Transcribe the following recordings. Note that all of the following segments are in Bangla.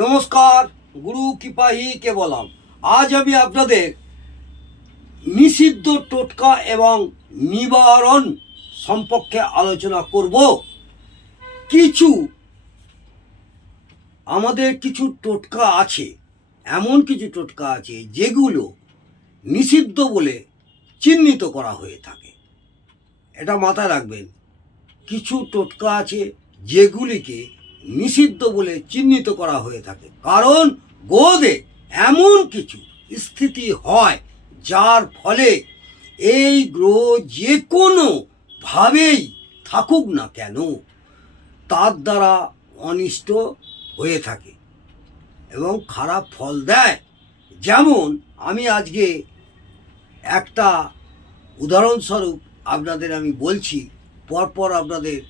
নমস্কার, গুরু কিপাহিকে বললাম আজ আমি আপনাদের নিষিদ্ধ টোটকা এবং নিবারণ সম্পর্কে আলোচনা করব। কিছু, আমাদের কিছু টোটকা আছে, এমন কিছু টোটকা আছে যেগুলো নিষিদ্ধ বলে চিহ্নিত করা হয়ে থাকে। এটা মাথায় রাখবেন, কিছু টোটকা আছে যেগুলিকে নিষিদ্ধ বলে চিহ্নিত করা হয়ে থাকে। কারণ গোদে এমন কিছু স্থিতি হয় যার ফলে এই গ্রহ যে কোনো ভাবেই থাকুক না কেন, তার দ্বারা অনিষ্ট হয়ে থাকে এবং খারাপ ফল দেয়। যেমন আমি আজকে একটা উদাহরণস্বরূপ আপনাদের আমি বলছি, পরপর আপনাদের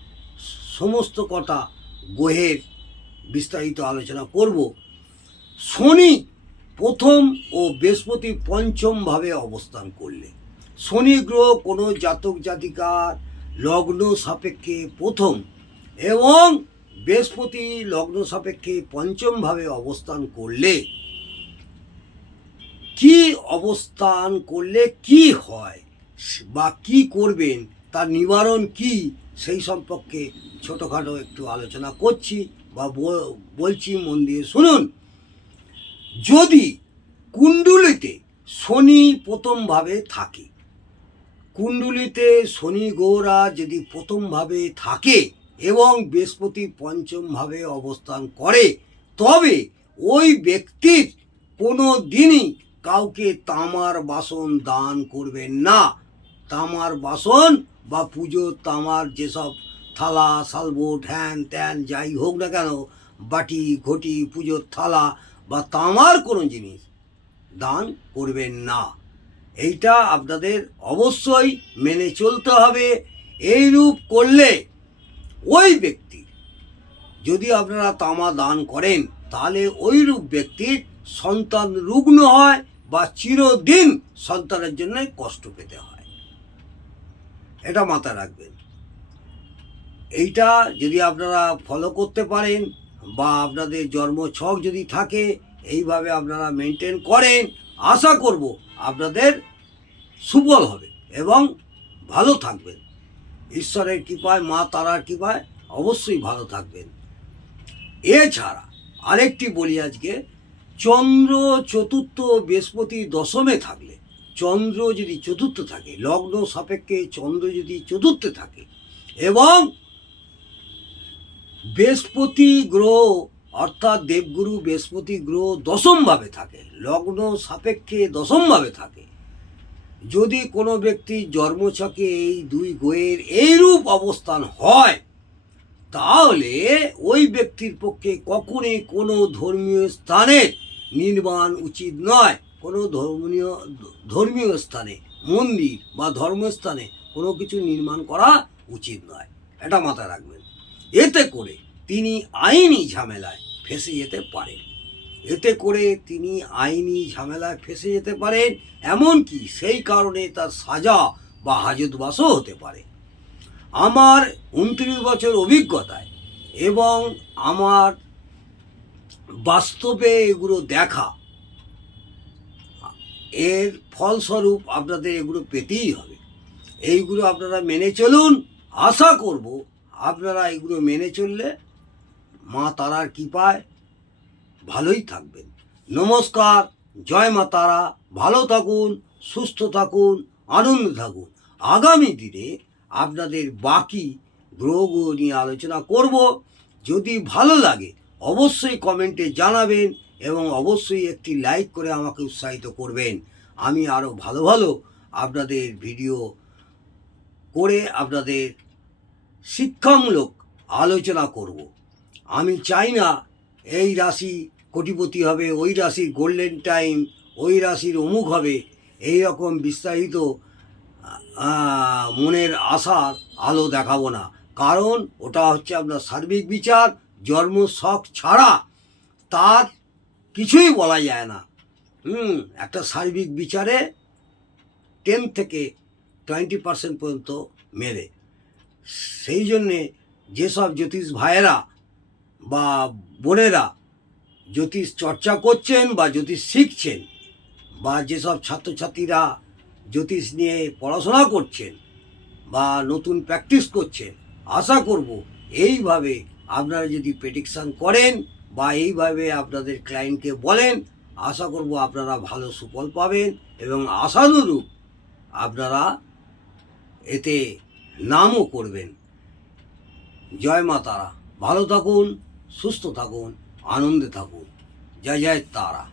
সমস্ত কটা গ্রহের বিস্তারিত আলোচনা করব। শনি প্রথম ও বৃহস্পতি পঞ্চমভাবে অবস্থান করলে। শনি গ্রহ কোনো জাতক জাতিকার লগ্ন সাপেক্ষে প্রথম এবং বৃহস্পতি লগ্ন সাপেক্ষে পঞ্চমভাবে অবস্থান করলে কি অবস্থান করলে কি হয় বা কি করবেন, তার নিবারণ কি সেই সম্পর্কে ছোটোখাটো একটু আলোচনা করছি বা বলছি মন দিয়ে শুনুন। যদি কুণ্ডুলিতে শনি প্রথমভাবে থাকে, কুণ্ডুলিতে শনি গৌরা যদি প্রথমভাবে থাকে এবং বৃহস্পতি পঞ্চমভাবে অবস্থান করে, তবে ওই ব্যক্তির কোনো দিনই কাউকে তামার বাসন দান করবেন না। তামার বাসন বা পুজোর তামার যেসব থালা সালবোট হ্যান ত্যান যাই হোক না কেন, বাটি, ঘটি, পুজোর থালা বা তামার কোনো জিনিস দান করবেন না। এইটা আপনাদের অবশ্যই মেনে চলতে হবে। এইরূপ করলে ওই ব্যক্তি যদি আপনারা তামা দান করেন, তাহলে ওইরূপ ব্যক্তির সন্তান রুগ্ন হয় বা চিরদিন সন্তানের জন্য কষ্ট পেতে হয়। এটা মাথায় রাখবেন। এইটা যদি আপনারা ফলো করতে পারেন বা আপনাদের জন্ম ছক যদি থাকে, এইভাবে আপনারা মেনটেন করেন, আশা করব আপনাদের সুফল হবে এবং ভালো থাকবেন। ঈশ্বরের কৃপায়, মা তারার কৃপায় অবশ্যই ভালো থাকবেন। এছাড়া আরেকটি বলি আজকে, চন্দ্র চতুর্থ বৃহস্পতি দশমে থাকলে চন্দ্র যদি চতুর্থ থাকে, লগ্ন সাপেক্ষে চন্দ্র যদি চতুর্থে থাকে, এবং বৃহস্পতি গ্রহ, অর্থাৎ দেবগুরু বৃহস্পতি গ্রহ দশমভাবে থাকে, লগ্ন সাপেক্ষে দশমভাবে থাকে, যদি কোনো ব্যক্তির জন্মছকে এই দুই গ্রহের এইরূপ অবস্থান হয়, তাহলে ওই ব্যক্তির পক্ষে কখনই কোনো ধর্মীয় স্থানের নির্মাণ উচিত নয়। কোনো ধর্মীয় ধর্মীয় স্থানে, মন্দির বা ধর্মস্থানে কোনো কিছু নির্মাণ করা উচিত নয়। এটা মাথায় রাখবেন। এতে করে তিনি আইনি ঝামেলায় ফেসে যেতে পারেন। এতে করে তিনি আইনি ঝামেলায় ফেসে যেতে পারেন, এমনকি সেই কারণে তার সাজা বা হাজতবাসও হতে পারে। আমার উনত্রিশ বছর অভিজ্ঞতায় এবং আমার বাস্তবে এগুলো দেখা এর ফলস্বরূপ আপনাদের এগুলো পেতেই হবে। এইগুলো আপনারা মেনে চলুন। আশা করব আপনারা এগুলো মেনে চললে মা তারার কৃপায় ভালোই থাকবেন। নমস্কার, জয় মা তারা। ভালো থাকুন, সুস্থ থাকুন, আনন্দ থাকুন। আগামী দিনে আপনাদের বাকি গ্রহগুলো নিয়ে আলোচনা করব। যদি ভালো লাগে অবশ্যই কমেন্টে জানাবেন। এবং অবশ্যই একটি লাইক করে আমাকে উৎসাহিত করবেন। আমি আরও ভালো ভালো আপনাদের ভিডিও করে আপনাদের শিক্ষামূলক আলোচনা করব। আমি চাই না এই রাশি কোটিপতি হবে, ওই রাশির গোল্ডেন টাইম ওই রাশির অমুক হবে এই রকম বিস্তারিত মনের আশার আলো দেখাবো না। কারণ ওটা হচ্ছে আপনার সার্বিক বিচার, জন্ম শখ ছাড়া। তার কিছুই বলা যায় না। হুম, একটা সার্বিক বিচারে টেন থেকে টোয়েন্টি পার্সেন্ট পর্যন্ত মেলে সেই জন্যে যেসব জ্যোতিষ ভাইয়েরা বা বোনেরা জ্যোতিষ চর্চা করছেন বা জ্যোতিষ শিখছেন বা যেসব ছাত্রছাত্রীরা জ্যোতিষ নিয়ে পড়াশোনা করছেন বা নতুন প্র্যাকটিস করছেন, আশা করব এইভাবে আপনারা যদি প্রেডিকশান করেন বা এইভাবে আপনাদের ক্লায়েন্টকে বলেন, আশা করব আপনারা ভালো সুফল পাবেন এবং আশানুরূপ আপনারা এতে নামও করবেন। জয় মা তারা। ভালো থাকুন, সুস্থ থাকুন, আনন্দে থাকুন। জয় জয় তারা।